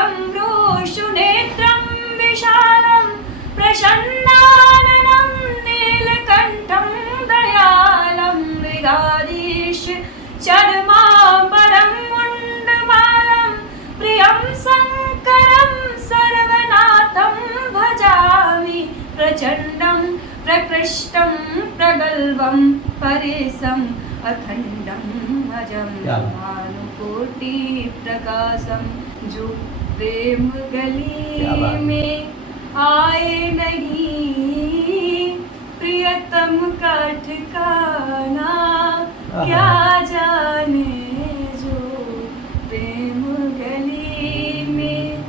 दीर्घं रोषुनेत्रं विशालं प्रसन्नाननं नीलकण्ठं दयालं मृगाधीश चर्माम्बरं मुण्डमालं प्रियं शङ्करं सर्वनाथं भजामि प्रचण्डं प्रकृष्टं प्रगल्भं परेशम् अखंडं अजं भानुकोटि प्रकाशं जो प्रेम गली में आए नहीं प्रियतम का ठिकाना क्या जाने जो प्रेम गली में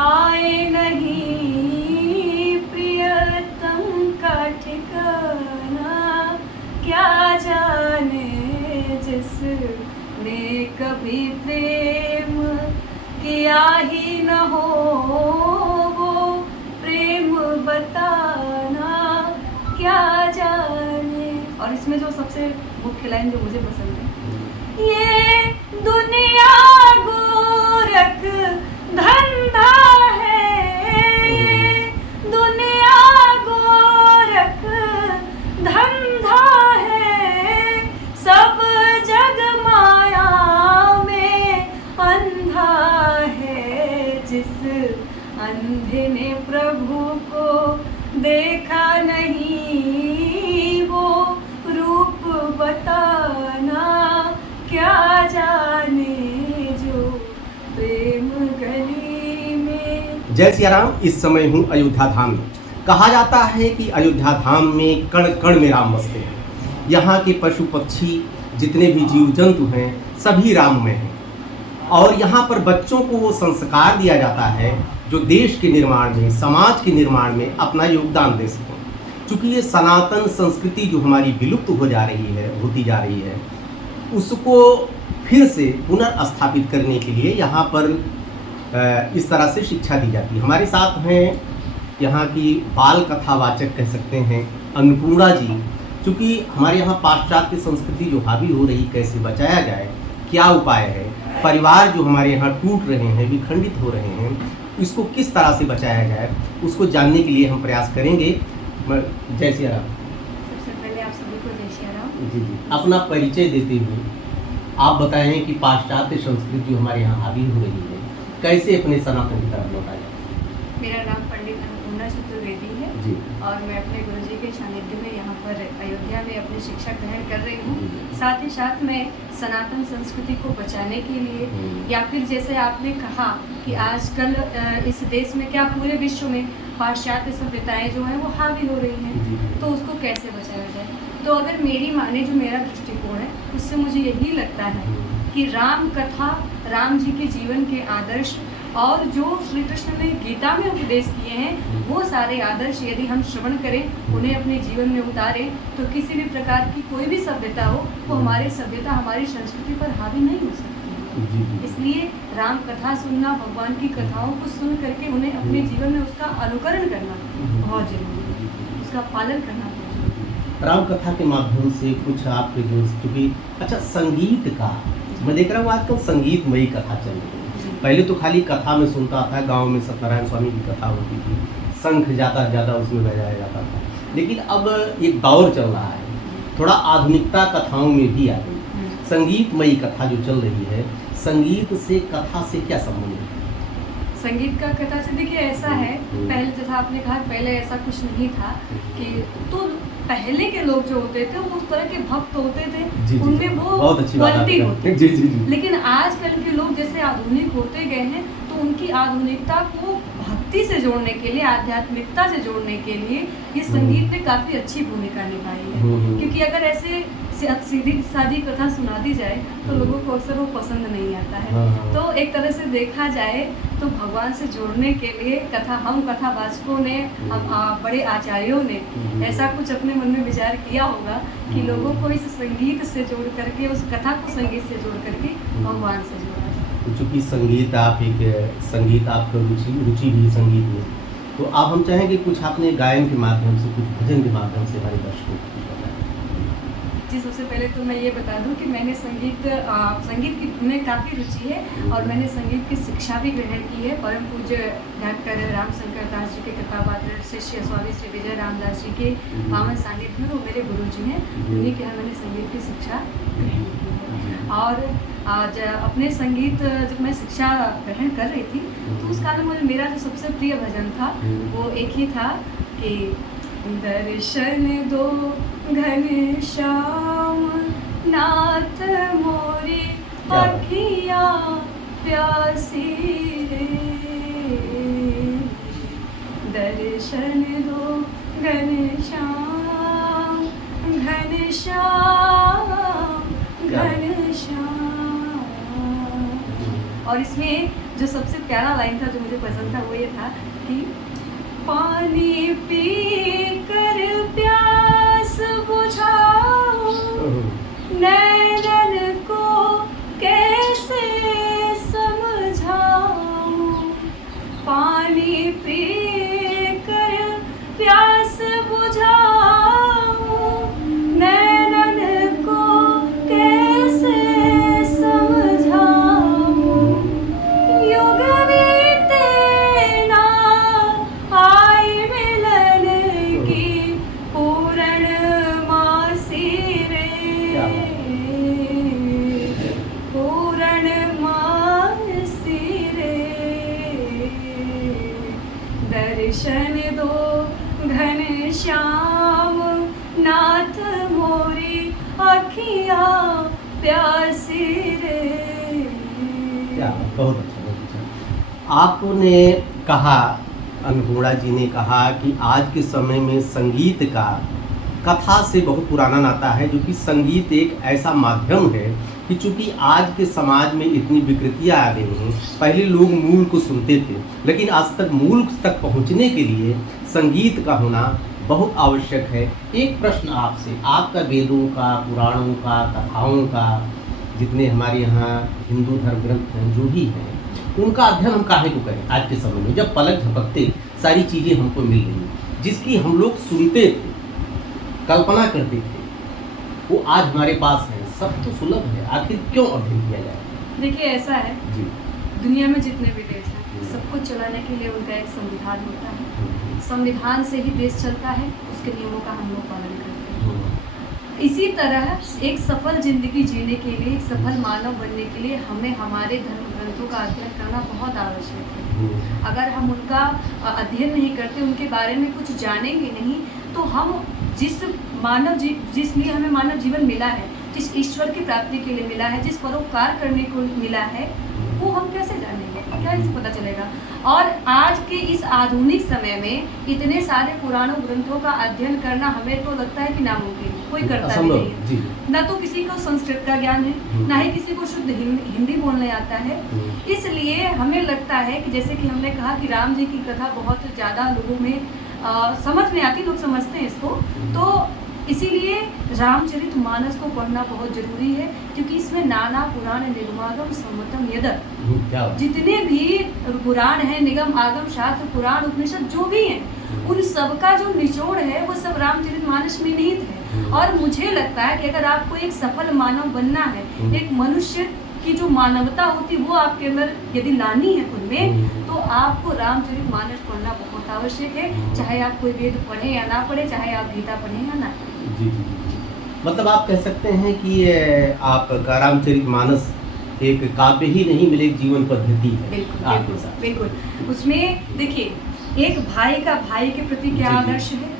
आए नहीं प्रियतम का ठिकाना क्या जाने जिसने कभी प्रेम किया ही न हो वो प्रेम बताना क्या जाने। और इसमें जो सबसे मुख्य लाइन जो मुझे पसंद है, ये दुनिया गोरख धंधा है, ये दुनिया गोरख धंधा है, सब जग माया में अंधा है, जिस अंधे ने प्रभु को देखा नहीं वो रूप बताना क्या जाने जो प्रेम गली में। जय सिया राम। इस समय हूँ अयोध्या धाम में। कहा जाता है कि अयोध्या धाम में कण कण में राम बसते हैं। यहाँ के पशु पक्षी जितने भी जीव जंतु हैं सभी राम में हैं, और यहाँ पर बच्चों को वो संस्कार दिया जाता है जो देश के निर्माण में, समाज के निर्माण में अपना योगदान दे सकें। चूँकि ये सनातन संस्कृति जो हमारी विलुप्त हो जा रही है, होती जा रही है, उसको फिर से पुनर्स्थापित करने के लिए यहाँ पर इस तरह से शिक्षा दी जाती है। हमारे साथ हैं यहाँ की बाल कथावाचक कह सकते हैं अन्नपूर्णा जी। चूँकि हमारे यहाँ पाश्चात्य संस्कृति जो हावी हो रही, कैसे बचाया जाए, क्या उपाय है, परिवार जो हमारे यहाँ टूट रहे हैं, विखंडित हो रहे हैं, इसको किस तरह से बचाया जाए, उसको जानने के लिए हम प्रयास करेंगे। जय सिया राम। सबसे पहले आप सभी को जय सिया राम। जी जी। अपना परिचय देते हुए आप बताएं कि पाश्चात्य संस्कृति जो हमारे यहाँ हावी हो रही है, कैसे अपने सनातन की तरफ लौटा जाए। मेरा नाम पंडित अन्नपूर्णा चतुर्वेदी है जी। और मैं अपने गुरुजी के सानिध्य में यहाँ पर अयोध्या में अपनी शिक्षा ग्रहण कर रही हूँ। साथ ही साथ मैं सनातन संस्कृति को बचाने के लिए, या फिर जैसे आपने कहा कि आजकल इस देश में क्या पूरे विश्व में पाश्चात्य सभ्यताएं जो हैं वो हावी हो रही हैं, तो उसको कैसे बचाया जाए। तो अगर मेरी माने जो मेरा दृष्टिकोण है उससे मुझे यही लगता है कि राम कथा, राम जी के जीवन के आदर्श और जो श्री कृष्ण ने गीता में उपदेश किए हैं वो सारे आदर्श यदि हम श्रवण करें, उन्हें अपने जीवन में उतारें, तो किसी भी प्रकार की कोई भी सभ्यता हो वो हमारी सभ्यता, हमारी संस्कृति पर हावी नहीं हो सकती। इसलिए राम कथा सुनना, भगवान की कथाओं को सुन करके उन्हें अपने जीवन में उसका अनुकरण करना बहुत जरूरी है, उसका पालन करना बहुत जरूरी है। राम कथा के माध्यम से कुछ आपके जो चूँकि अच्छा संगीत का मैं देख रहा हूँ आजकल संगीतमयी कथा चल रही है। पहले तो खाली कथा में सुनता था, गांव में सत्यनारायण स्वामी की कथा होती थी, शंख ज़्यादा से ज़्यादा उसमें बजाया जाता था। लेकिन अब एक दौर चल रहा है, थोड़ा आधुनिकता कथाओं में भी आ गई। संगीतमयी कथा जो चल रही है, संगीत से कथा से क्या संबंध है? संगीत का कथा से देखिए ऐसा है, पहले जैसा आपने कहा पहले ऐसा कुछ नहीं था कि तो पहले के लोग जो होते थे वो उस तरह के भक्त होते थे, उनमें वो क्वालिटी होती थी। लेकिन आजकल के लोग जैसे आधुनिक होते गए हैं तो उनकी आधुनिकता को भक्ति से जोड़ने के लिए, आध्यात्मिकता से जोड़ने के लिए ये संगीत ने काफ़ी अच्छी भूमिका निभाई है। क्योंकि अगर ऐसे सीधी सादी कथा सुना दी जाए तो लोगों को अक्सर वो पसंद नहीं आता है। तो एक तरह से देखा जाए तो भगवान से जोड़ने के लिए कथा, हम कथावाचकों ने, हम बड़े आचार्यों ने ऐसा कुछ अपने मन में विचार किया होगा कि लोगों को इस संगीत से जोड़ करके, उस कथा को संगीत से जोड़ करके भगवान से जोड़ा जाए। चूँकि संगीत आपका रुचि भी संगीत में, तो आप हम चाहेंगे कुछ आपने गायन के माध्यम से, कुछ भजन के माध्यम से हमारे दर्शकों को बताएं। जी, सबसे पहले तो मैं ये बता दूं कि मैंने संगीत की में काफ़ी रुचि है और मैंने संगीत की शिक्षा भी ग्रहण की है। परम पूज्य डॉक्टर रामशंकर दास जी के कृपापात्र शिष्य स्वामी श्री विजय रामदास जी के पावन सानिध्य में वो मेरे गुरु जी हैं। उन्हीं के यहाँ मैंने संगीत की शिक्षा ग्रहण की है। और आज अपने संगीत जब मैं शिक्षा ग्रहण कर रही थी तो उस काल में मुझे मेरा जो सबसे प्रिय भजन था वो एक ही था कि दर्शन दो घनश्याम नाथ मोरी अखिया प्यासी रे, दर्शन दो घनश्याम घनश्याम घनश्याम। और इसमें जो सबसे प्यारा लाइन था जो मुझे पसंद था वो ये था कि पानी पी कर प्यास बुझाओ नैनन को कैसे समझाओ, पानी पी कर प्यास बुझाओ नैनन को कैसे समझाओ, युग बीते ना आई मिलन की पूर्णमासी रे, पूर्णमासी रे, दर्शन दो घनश्याम नाथ मोरी अखिया प्यासी रे। क्या बहुत अच्छा, बहुत अच्छा। आपने कहा, अन्नपूर्णा जी ने कहा कि आज के समय में संगीत का कथा से बहुत पुराना नाता है, जो कि संगीत एक ऐसा माध्यम है कि चूँकि आज के समाज में इतनी विकृतियाँ आ गई हैं, पहले लोग मूल को सुनते थे, लेकिन आज तक मूल तक पहुँचने के लिए संगीत का होना बहुत आवश्यक है। एक प्रश्न आपसे, आपका वेदों का, पुराणों का, कथाओं का, जितने हमारे यहाँ हिंदू धर्म ग्रंथ हैं जो भी हैं, उनका अध्ययन हम काहे को करें आज के समय में, जब पलक झपकते सारी चीज़ें हमको मिल रही, जिसकी हम लोग सुनते थे, कल्पना करते थे, वो आज हमारे पास है, सब तो सुलभ है, आखिर क्यों अध्ययन किया जाए? देखिए ऐसा है जी, दुनिया में जितने भी देश हैं सबको चलाने के लिए उनका एक संविधान होता है, संविधान से ही देश चलता है, उसके नियमों का हम लोग पालन करते हैं। इसी तरह एक सफल जिंदगी जीने के लिए, एक सफल मानव बनने के लिए हमें हमारे धर्म ग्रंथों का अध्ययन करना बहुत आवश्यक है। अगर हम उनका अध्ययन नहीं करते, उनके बारे में कुछ जानेंगे नहीं, तो हम जिस लिए हमें मानव जीवन मिला है, जिस ईश्वर की प्राप्ति के लिए मिला है, जिस परोपकार करने को मिला है, वो हम कैसे जानेंगे, क्या इससे पता चलेगा। और आज के इस आधुनिक समय में इतने सारे पुराणों ग्रंथों का अध्ययन करना हमें तो लगता है कि नामुमकिन, कोई करता भी नहीं है। ना तो किसी को संस्कृत का ज्ञान है, ना ही किसी को शुद्ध हिंदी बोलने आता है। इसलिए हमें लगता है कि जैसे कि हमने कहा कि राम जी की कथा बहुत ज़्यादा लोगों में समझ में आती, लोग समझते हैं इसको, तो इसीलिए रामचरितमानस को पढ़ना बहुत जरूरी है, क्योंकि इसमें नाना पुराण निगमागम सम्मतम यदर, जितने भी पुराण हैं, निगम आगम शास्त्र पुराण उपनिषद जो भी हैं, उन सब का जो निचोड़ है वो सब रामचरितमानस में निहित है। और मुझे लगता है कि अगर आपको एक सफल मानव बनना है, एक मनुष्य की जो मानवता होती वो आपके अंदर यदि लानी है उनमें, तो आपको रामचरितमानस पढ़ना बहुत आवश्यक है, चाहे आप कोई वेद पढ़ें या ना पढ़ें, चाहे आप गीता पढ़ें या ना पढ़ें। जी, मतलब आप कह सकते हैं कि आपका रामचरितमानस एक काव्य ही नहीं, मिले एक जीवन पद्धति है। बिल्कुल, बिल्कुल। उसमें देखिए, एक भाई का भाई के प्रति क्या आदर्श है।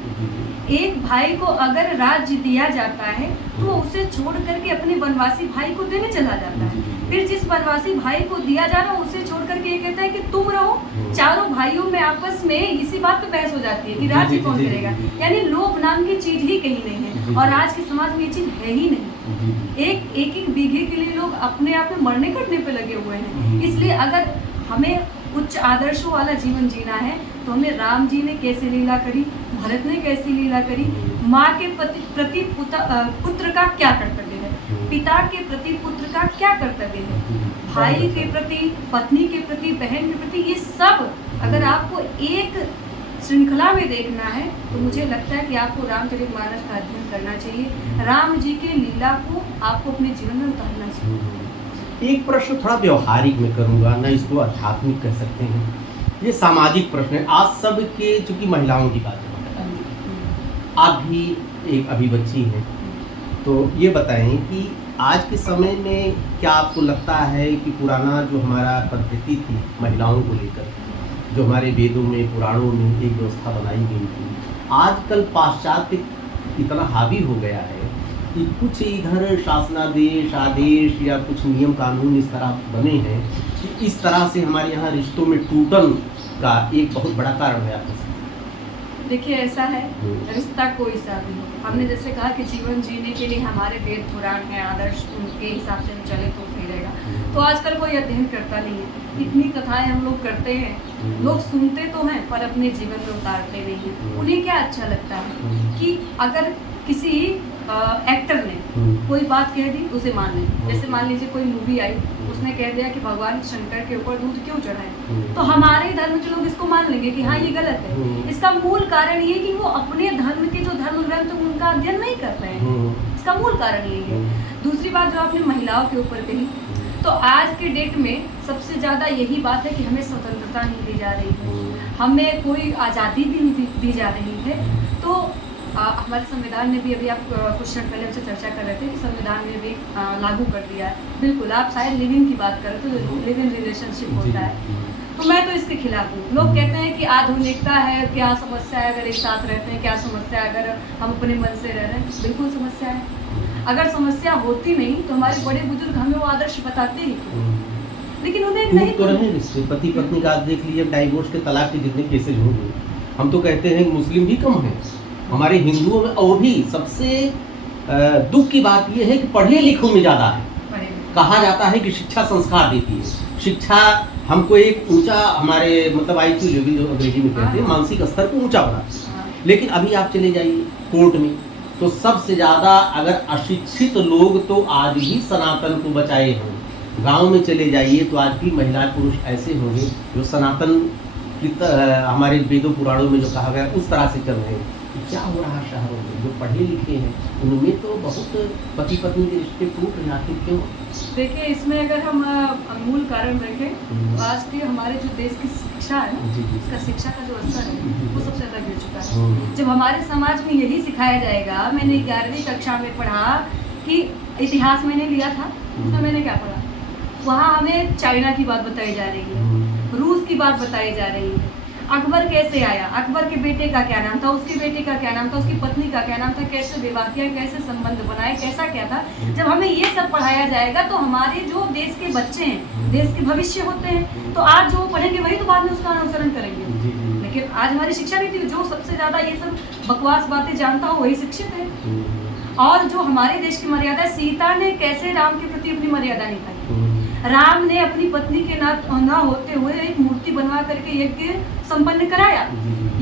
एक भाई को अगर राज्य दिया जाता है तो उसे छोड़ करके अपने वनवासी भाई को देने चला जाता है। फिर जिस वनवासी भाई को दिया जा रहा है उसे छोड़ करके ये कहता है कि तुम रहो। चारों भाइयों में आपस में इसी बात पे बहस हो जाती है कि राज्य कौन करेगा। यानी लोभ नाम की चीज ही कहीं नहीं है, और आज के समाज में ये चीज है ही नहीं। एक बीघे के लिए लोग अपने आप में मरने कटने पे लगे हुए हैं। इसलिए अगर हमें उच्च आदर्शों वाला जीवन जीना है तो हमें राम जी ने कैसे लीला करी, भरत ने कैसी लीला करी, माँ के प्रति पुत्र का क्या कर्तव्य है, पिता के प्रति पुत्र का क्या कर्तव्य है, भाई के प्रति, पत्नी के प्रति, बहन के प्रति, ये सब अगर आपको एक श्रृंखला में देखना है तो मुझे लगता है कि आपको रामचरितमानस का अध्ययन करना चाहिए। राम जी के लीला को आपको अपने जीवन में उतारना चाहिए। एक प्रश्न थोड़ा व्यवहारिक में करूँगा, ना इसको आध्यात्मिक कह सकते हैं, ये सामाजिक प्रश्न है। आज सब के चूँकि महिलाओं की बात है, आप भी एक अभी बच्ची हैं, तो ये बताएं कि आज के समय में क्या आपको लगता है कि पुराना जो हमारा पद्धति थी महिलाओं को लेकर, जो हमारे वेदों में पुराणों में एक व्यवस्था बनाई गई थी, आजकल पाश्चात्य इतना हावी हो गया है कि कुछ इधर शासनादेश आदेश या कुछ नियम कानून इस तरह बने हैं कि इस तरह से हमारे यहाँ रिश्तों में टूटन का एक बहुत बड़ा कारण है। आपको देखिए ऐसा है, रिश्ता कोई सा भी हो, हमने जैसे कहा कि जीवन जीने के लिए हमारे वेद पुराण है, आदर्श उनके हिसाब से हम चले तो सही रहेगा। तो आजकल कोई अध्ययन करता नहीं है। इतनी कथाएं हम लोग करते हैं, लोग सुनते तो हैं पर अपने जीवन में उतारते नहीं हैं। उन्हें क्या अच्छा लगता है कि अगर किसी एक्टर ने कोई बात कह दी उसे मान लें। जैसे मान लीजिए कोई मूवी आई, उसने कह दिया कि भगवान शंकर के ऊपर दूध क्यों चढ़ाए, तो हमारे धर्म के लोग इसको मान लेंगे कि हाँ ये गलत है। इसका मूल कारण ये कि वो अपने धर्म के जो धर्म ग्रंथ उनका अध्ययन नहीं कर रहे हैं। इसका मूल कारण ये है। दूसरी बात जो आपने महिलाओं के ऊपर कही, तो आज के डेट में सबसे ज़्यादा यही बात है कि हमें स्वतंत्रता नहीं दी जा रही है, हमें कोई आज़ादी भी नहीं दी जा रही है। तो हमारे संविधान ने भी, अभी आप कुछ क्षण पहले हमसे चर्चा कर रहे थे कि संविधान ने भी लागू कर दिया है। बिल्कुल, आप शायद लिविंग की बात करें तो लिव इन रिलेशनशिप होता है, तो मैं तो इसके खिलाफ हूँ। लोग कहते हैं कि आधुनिकता है, क्या समस्या है अगर एक साथ रहते हैं, क्या समस्या है अगर हम अपने मन से रह रहे हैं। बिल्कुल समस्या है। अगर समस्या होती नहीं तो हमारे बड़े बुजुर्ग हमें वो आदर्श बताते ही क्यों? लेकिन उन्हें नहीं तो रहे रिश्ते पति पत्नी का। आज देख लीजिए डाइवोर्स के तलाक के जितने केसेज होंगे, हम तो कहते हैं मुस्लिम भी कम हैं हमारे हिंदुओं में, और भी सबसे दुख की बात यह है कि पढ़े लिखों में ज़्यादा है। कहा जाता है कि शिक्षा संस्कार देती है, शिक्षा हमको एक ऊंचा, हमारे मतलब IQ लेवल जो अंग्रेजी में कहते हैं, मानसिक स्तर को ऊंचा बनाती है। लेकिन अभी आप चले जाइए कोर्ट में, तो सबसे ज़्यादा अगर अशिक्षित लोग तो आज ही सनातन को बचाए हों। गाँव में चले जाइए तो आज भी महिला पुरुष ऐसे होंगे जो सनातन की हमारे वेदों पुराणों में जो कहा गया उस तरह से चल रहे हैं। क्या हो रहा है शहरों में, जो पढ़े लिखे हैं उनमें तो बहुत पति पत्नी के रिश्ते टूट रहे हैं। आखिर क्यों? देखिए, इसमें अगर हम मूल कारण देखें तो आज के हमारे जो देश की शिक्षा है ना, इसका शिक्षा का जो स्तर है वो सबसे ज़्यादा गिर चुका है। जब हमारे समाज में यही सिखाया जाएगा, मैंने 11वीं कक्षा में पढ़ा कि इतिहास मैंने लिया था, उसमें मैंने क्या पढ़ा, वहाँ हमें चाइना की बात बताई जा रही है, रूस की बात बताई जा रही है, अकबर कैसे आया, अकबर के बेटे का क्या नाम था, उसके बेटे का क्या नाम था, उसकी पत्नी का क्या नाम था, कैसे विवाह किया, कैसे संबंध बनाए, कैसा क्या था। जब हमें ये सब पढ़ाया जाएगा तो हमारे जो देश के बच्चे हैं, देश के भविष्य होते हैं, तो आज जो पढ़ेंगे वही तो बाद में उसका अनुसरण करेंगे। लेकिन आज हमारी शिक्षा नीति, जो सबसे ज़्यादा ये सब बकवास बातें जानता हो वही शिक्षित है। और जो हमारे देश की मर्यादा, सीता ने कैसे राम के प्रति अपनी मर्यादा निभाई, राम ने अपनी पत्नी के ना होते हुए एक मूर्ति बनवा करके यज्ञ संपन्न कराया,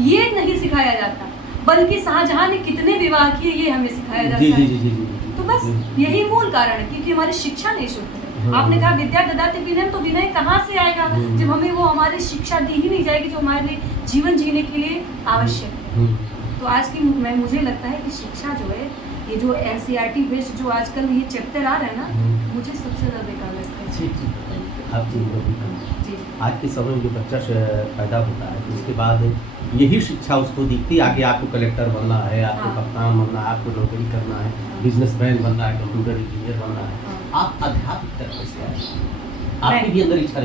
ये नहीं सिखाया जाता। बल्कि शाहजहां ने कितने विवाह किए ये हमें सिखाया जाता है। तो बस यही मूल कारण है, क्योंकि हमारी शिक्षा नहीं शुद्ध है। आपने कहा विद्या ददाति विनय, तो विनय कहाँ से आएगा जब हमें वो हमारी शिक्षा दी ही नहीं जाएगी जो हमारे लिए जीवन जीने के लिए आवश्यक है। तो आज की मुझे लगता है कि शिक्षा जो है, ये जो NCERT बेस्ड जो आजकल ये चैप्टर आ रहा है ना, मुझे सबसे ज़्यादा बेकार लगता है। जी, आज के समय में जो बच्चा पैदा होता है तो उसके बाद यही शिक्षा उसको दिखती है, आगे आपको कलेक्टर बनना है, आपको कप्तान बनना है, आपको नौकरी करना है, बिजनेसमैन बनना है, कंप्यूटर इंजीनियर बनना है। आप अध्यात्मिक तरफ से आए, आपकी भी अंदर इच्छा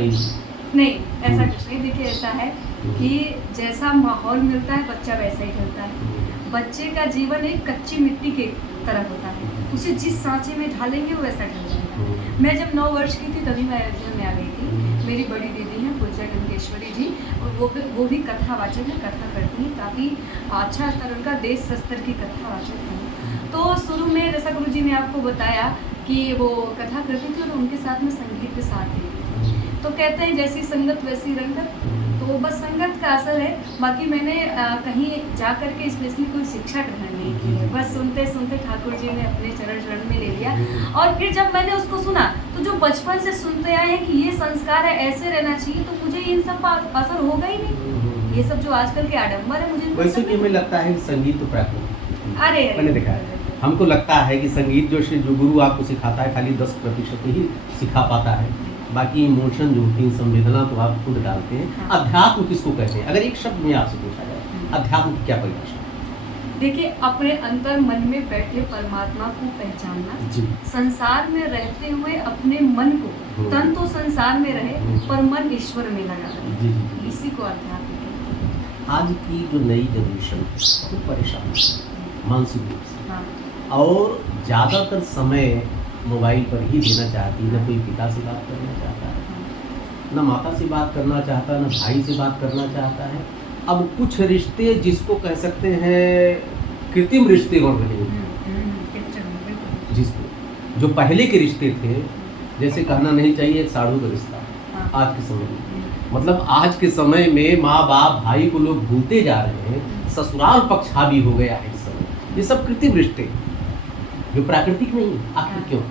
नहीं, ऐसा कुछ नहीं। देखिए, ऐसा है कि जैसा माहौल मिलता है बच्चा वैसा ही चलता है। बच्चे का जीवन एक कच्ची मिट्टी के तरह होता है, उसे जिस सांचे में ढालेंगे वो वैसा ढल जाएगा। मैं जब 9 वर्ष की थी तभी मैं अयोध्या में आ गई थी। मेरी बड़ी दीदी हैं पूज्य गंगेश्वरी जी, और वो भी कथावाचक है, कथा करती हैं, काफ़ी अच्छा स्तर उनका, देश स्तर की कथावाचक है। तो शुरू में जैसा गुरु जी ने आपको बताया कि वो कथा करती थी और उनके साथ में संगीत के साथ देती थी। तो कहते हैं जैसी संगत वैसी रंगत, तो बस संगत का असर है। बाकी मैंने कहीं जा कर के स्पेशली कोई शिक्षा ग्रहण नहीं की है, बस सुनते सुनते ठाकुर जी ने अपने चरण में ले लिया। और फिर जब मैंने उसको सुना तो जो बचपन से सुनते आए हैं कि ये संस्कार है, ऐसे रहना चाहिए, तो मुझे इन सब का असर होगा ही नहीं। ये सब जो आजकल के आडंबर है, मुझे इनको वैसे सब भी हमें लगता है कि संगीत तो प्राकृतिक, अरे मैंने देखा है, हमको लगता है कि संगीत जो गुरु आपको सिखाता है खाली 10% ही सिखा पाता है, बाकी इमोशन जो होती है, संवेदना तो आप खुद डालते हैं। हाँ। अध्यात्म किसको कहते हैं, अगर एक शब्द में आपसे पूछा जाए, अध्यात्म की क्या परिभाषा है? देखिए, अपने अंतर मन में बैठे परमात्मा को पहचानना, जी। संसार में रहते हुए अपने मन को, तन तो संसार में रहे पर मन ईश्वर में लगा रहे, जी जी। इसी को अध्यात्म कहते हैं। आज की जो नई जनरेशन बहुत परेशान है मानसिक रूप से, हाँ। और ज़्यादातर समय मोबाइल पर ही देना चाहती है। न कोई पिता से बात करना चाहता है, न माता से बात करना चाहता है, न भाई से बात करना चाहता है। अब कुछ रिश्ते जिसको कह सकते हैं कृत्रिम रिश्ते हो रहे हैं, जिसको जो पहले के रिश्ते थे, जैसे कहना नहीं चाहिए एक साढ़ू का रिश्ता, हाँ। आज के समय में, मतलब आज के समय में माँ बाप भाई को लोग भूलते जा रहे हैं, ससुराल पक्ष हावी हो गया है इस समय। ये सब कृत्रिम रिश्ते जो प्राकृतिक नहीं है, आखिर क्यों?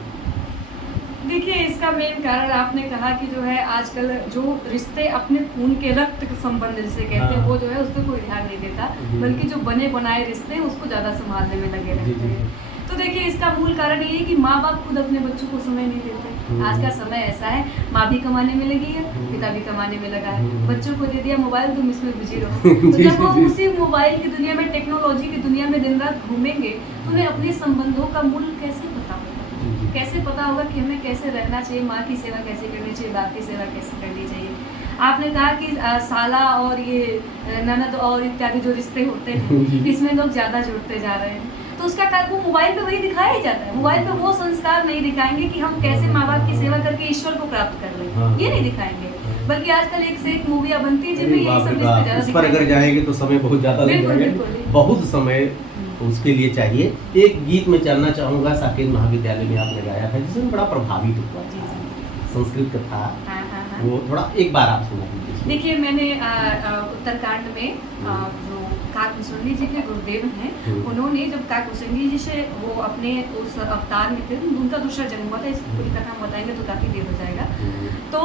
देखिए, इसका मेन कारण आपने कहा कि जो है आजकल जो रिश्ते अपने खून के रक्त के संबंध जिसे कहते हैं, हाँ। वो जो है उस पर कोई ध्यान नहीं देता, जी। बल्कि जो बने बनाए रिश्ते हैं उसको ज़्यादा संभालने में लगे जी, रहते जी। हैं। तो देखिए, इसका मूल कारण ये है कि माँ बाप खुद अपने बच्चों को समय नहीं देते। आज का समय ऐसा है, माँ भी कमाने में लगी है, पिता भी कमाने में लगा है, बच्चों को दे दिया मोबाइल, तुम इसमें बिजी रहो। तो जब वो उसी मोबाइल की दुनिया में, टेक्नोलॉजी की दुनिया में दिन रात घूमेंगे, तो उन्हें अपने संबंधों का मूल्य कैसे पता होगा? कैसे पता होगा कि हमें कैसे रहना चाहिए, माँ की सेवा कैसे करनी चाहिए, बाप की सेवा कैसे करनी चाहिए? आपने कहा कि साला और ये ननद और इत्यादि जो रिश्ते होते हैं, इसमें लोग ज़्यादा जुड़ते जा रहे हैं। तो उसका कारण वो मोबाइल पे वही दिखाया ही जाता है। मोबाइल पे वो संस्कार नहीं दिखाएंगे कि हम कैसे माँ बाप की सेवा करके ईश्वर को प्राप्त कर लें, हाँ। ये नहीं दिखाएंगे। बल्कि आजकल एक से एक मूवियाँ बनती है जिनमें यही सब रिश्ते ज़्यादा उस पर अगर दिखाएंगे। जाएंगे तो समय बहुत ज़्यादा लग बिल्कुल, जाएगा, बिल्कुल। बहुत समय उसके लिए चाहिए। एक गीत में चलना चाहूँगा, साकेत महाविद्यालय में आपने गाया था, जिसमें बड़ा प्रभावित हुआ जी, था, जी। संस्कृत का था, हाँ, हाँ, हाँ। वो थोड़ा एक बार आप सुना दीजिए। देखिए, मैंने उत्तरकांड में जो काकभूषणी जी के गुरुदेव हैं, उन्होंने जब काकभूषणी जी से वो अपने उस अवतार में थे, उनका दूसरा जन्म हुआ था, इस पूरी कथा हम बताएंगे तो काफ़ी देर हो जाएगा। तो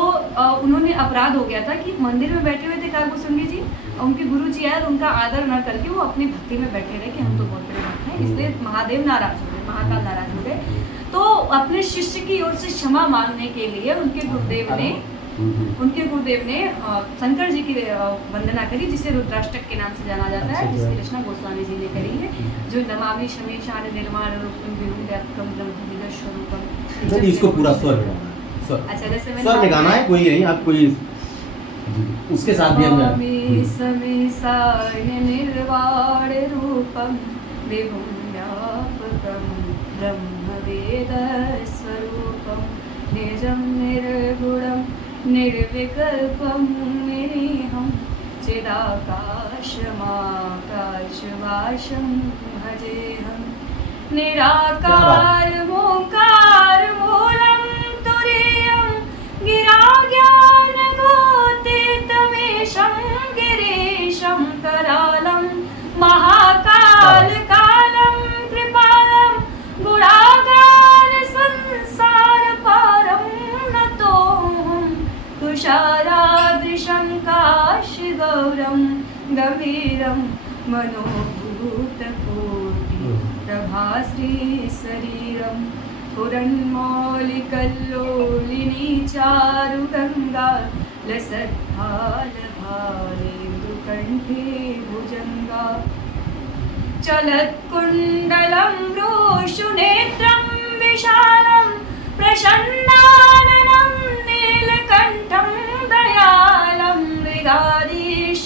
उन्होंने अपराध हो गया था कि मंदिर में बैठे हुए थे काकभूषणी जी, उनके गुरु जी आए और उनका आदर न करके वो अपनी भक्ति में बैठे रहे कि हम तो बहुत बड़े भक्त हैं, इसलिए महादेव नाराज हो गए, महाकाल नाराज हो गए। तो अपने शिष्य की ओर से क्षमा मांगने के लिए उनके गुरुदेव ने शंकर जी की वंदना करी, जिसे रुद्राष्टक के नाम से जाना जाता है, जिसकी रचना गोस्वामी जी ने करी है, जो नमामि शमीशान निर्माण रूपम विरूढ़ ब्रह्म स्वरूपम। इसको पूरा स्वर में गाना है, स्वर। अच्छा, जैसे स्वर में गाना है, कोई नहीं, आप कोई उसके साथ भी नमामि शमीशान निर्वाण रूपम विभुं व्यापकं ब्रह्म वेद स्वरूपम निजं निर्गुणं निर्विकल्पं निरीहं चिदाकाशमाकाशवासं भजेऽहं निराकार मोकार मूलं तुरीयं गिराज्ञानगोतीतमेशं गिरीशं करालं महाकालकालं कृपालं गुणागार संसारपारं नतोऽहं तुषारादृशं काशीगौरं गभीरं मनोभूतकोटि प्रभाश्री शरीरं पुरन्मौलिकल्लोलिनी चारुगङ्गा लसद्भालभालेन्दुकण्ठे भुजङ्गा चलत्कुण्डलं रोषुनेत्रं विशालं प्रसन्नाननं नीलकण्ठं दयालं मृगाधीश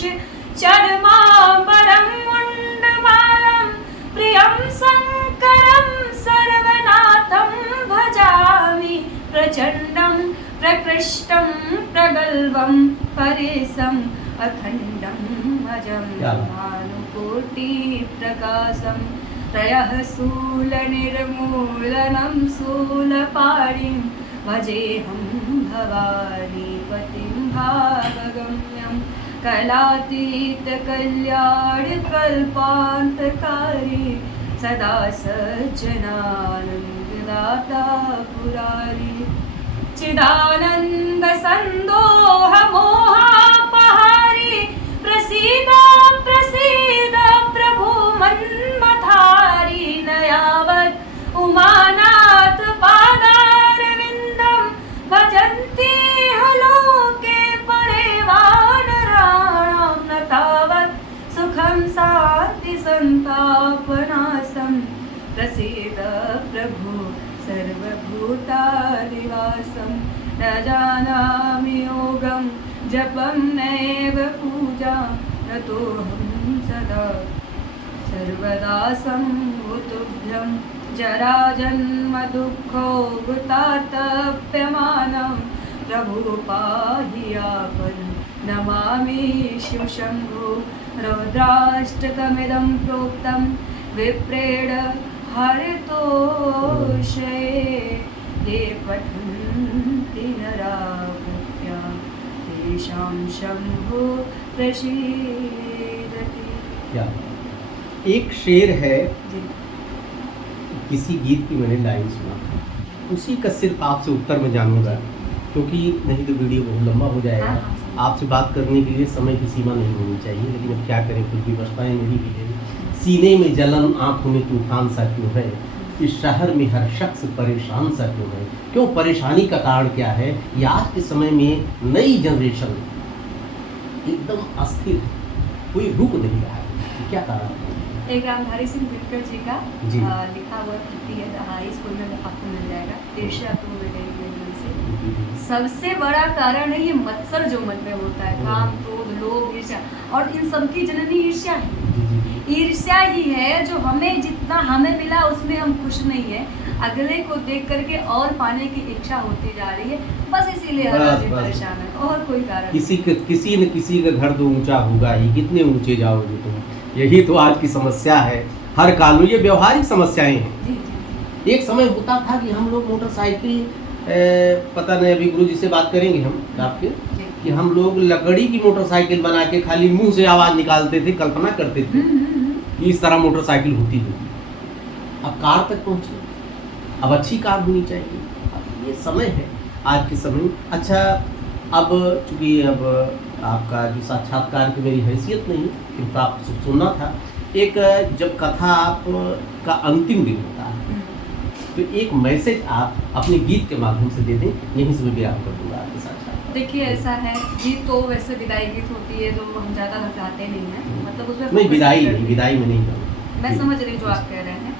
चर्माम्बरं मुण्डमालं प्रियं शङ्करं सर्वनाथं भजामि प्रचण्डं प्रकृष्टं प्रगल्भं परेशम् अखण्डं अजं भानुकोटिप्रकाशं त्रयः शूलनिर्मूलनं शूलपाणिं भजेऽहं भवानीपतिं भावगम्यं कलातीतकल्याणकल्पान्तकारी सदा सज्जनानन्ददाता पुरारी चिदानन्दसन्दोहमोहापहारी प्रसीद प्रभु सर्वभूतादिवासं न जानामि योगं जपं नैव पूजा नतोऽहं सदा सर्वदा संभुतुभ्यं जराजन्म दुःखोऽवतातप्यमानं प्रभु पाहि आपन् नमामि शिवशम्भो रौद्राष्टकमिदं प्रोक्तं विप्रेण हरितोषये ये पठन्ति नरा भक्त्या तेषां शम्भो प्रसीदति। क्या एक शेर है, जी किसी गीत की मैंने लाइन सुना, उसी का सिर्फ आपसे उत्तर मैं जानूंगा, क्योंकि नहीं तो वीडियो बहुत लंबा हो जाएगा। हाँ, आपसे बात करने के लिए समय की सीमा नहीं होनी चाहिए, लेकिन अब क्या करें, कुछ व्यवस्थाएं मेरी भी है। सीने में जलन, आंखों में तूफान सा क्यों है, इस शहर में हर शख्स परेशान सा क्यों है, क्यों परेशानी का कारण क्या है। ये आज के समय में नई जनरेशन एकदम अस्थिर है, कोई रुक नहीं रहा है, क्या कारण है? एक रामधारी सिंह दिनकर जी का जी। लिखा हुआ कृति है, हाई स्कूल में आपको मिल जाएगा, ईर्ष्या तो मिलेगी मन से। सबसे बड़ा कारण है ये मत्सर जो मन में होता है, काम क्रोध लोभ ईर्ष्या, और इन सबकी जननी ईर्ष्या है। ईर्ष्या ही है जो हमें जितना हमें मिला उसमें हम खुश नहीं है, अगले को देख करके और पाने की इच्छा होती जा रही है, बस इसीलिए हर आदमी परेशान है, और कोई कारण नहीं। किसी न किसी का घर तो ऊंचा होगा ही, कितने ऊंचे जाओगे तुम, यही तो आज की समस्या है हर काल में। ये व्यवहारिक समस्याएं हैं। जी जी एक समय होता था कि हम लोग मोटरसाइकिल, पता नहीं, अभी गुरु जी से बात करेंगे हम आपके, जी। कि हम लोग लकड़ी की मोटरसाइकिल बना के खाली मुंह से आवाज निकालते थे, कल्पना करते थे कि इस तरह मोटरसाइकिल होती थी। अब कार तक पहुंचे, अब अच्छी कार होनी चाहिए। अब ये समय है आज के समय। अच्छा, अब चूंकि अब आपका जो साक्षात्कार की मेरी हैसियत नहीं, क्योंकि आप सुनना था, एक जब कथा आपका अंतिम दिन होता है तो एक मैसेज आप अपने गीत के माध्यम से दे दें, यहीं से मैं विराम कर दूंगा आपके साथ। देखिए ऐसा है, गीत तो वैसे विदाई गीत होती है जो हम ज़्यादा गाते नहीं हैं, मतलब उसमें नहीं, focus विदाई करते नहीं, विदाई में नहीं हैं। मैं जी। समझ रही हूँ जो आप कह रहे हैं।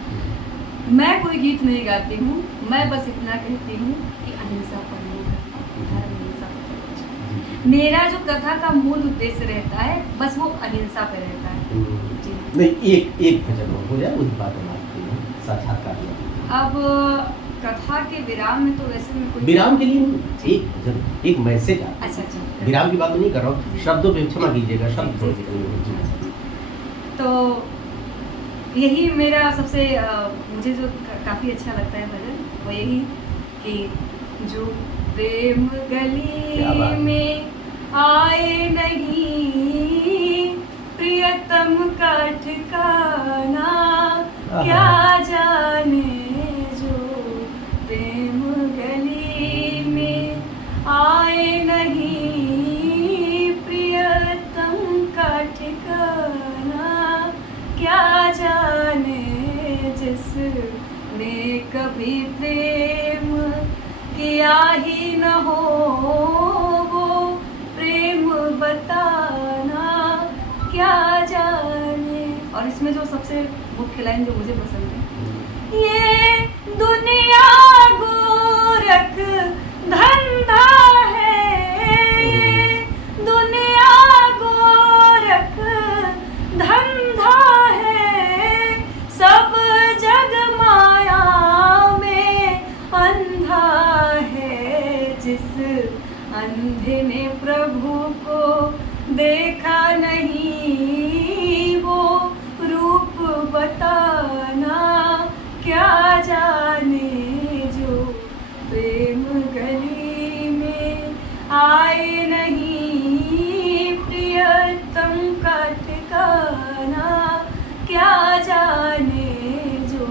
मैं कोई गीत नहीं गाती हूँ, मैं बस इतना कहती हूँ कि अहिंसा परमो धर्म, अहिंसा परमो धर्म। मेरा जो कथा का मूल उद्देश्य रहता है बस वो अहिंसा पे रहता है। जी। नहीं, एक भजन हो जाए, उस बात में आपके साक्षात्कार में। अब कथा के विराम में तो वैसे में कोई विराम के लिए नहीं, एक भजन, एक मैसेज आप। अच्छा अच्छा, विराम की बात नहीं कर रहा हूँ, शब्दों पे क्षमा कीजिएगा, शब्द थोड़े से कोई हो। तो यही मेरा सबसे मुझे जो काफ़ी अच्छा लगता है भजन, वो यही कि जो प्रेम क्या बात गली है। में आए नहीं प्रियतम का ठिकाना, क्या जाने जो प्रेम गली में आए नहीं प्रियतम का ठिकाना, क्या जाने जिसने कभी प्रेम किया ही न हो वो प्रेम बताना, क्या जाने। और इसमें जो सबसे मुख्य लाइन जो मुझे पसंद है, ये दुनिया गोरख धंधा है, दुनिया गोरख धंधा है, सब जग माया में अंधा है, जिस अंधे ने प्रभु को देखा नहीं वो रूप बताना, क्या जाने जो प्रेम गली में आए नहीं प्रियतम का ठिकाना, क्या जाने जो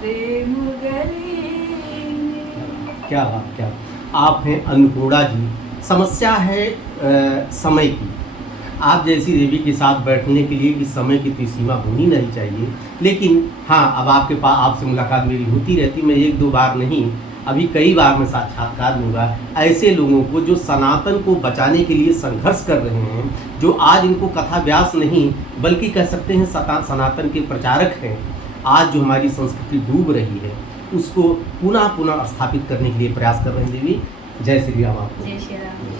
प्रेम गली में। क्या बात, क्या आप हैं अन्नपूर्णा जी। समस्या है समय की। आप जैसी देवी के साथ बैठने के लिए इस समय की कोई सीमा होनी नहीं चाहिए, लेकिन हाँ, अब आपके पास आपसे मुलाकात मेरी होती रहती, मैं एक दो बार नहीं, अभी कई बार मैं साक्षात्कार लूँगा ऐसे लोगों को जो सनातन को बचाने के लिए संघर्ष कर रहे हैं, जो आज इनको कथा व्यास नहीं बल्कि कह सकते हैं सनातन के प्रचारक हैं। आज जो हमारी संस्कृति डूब रही है, उसको पुनः पुनः स्थापित करने के लिए प्रयास कर रहे हैं देवी। जय श्री राम आपको। जय श्री राम।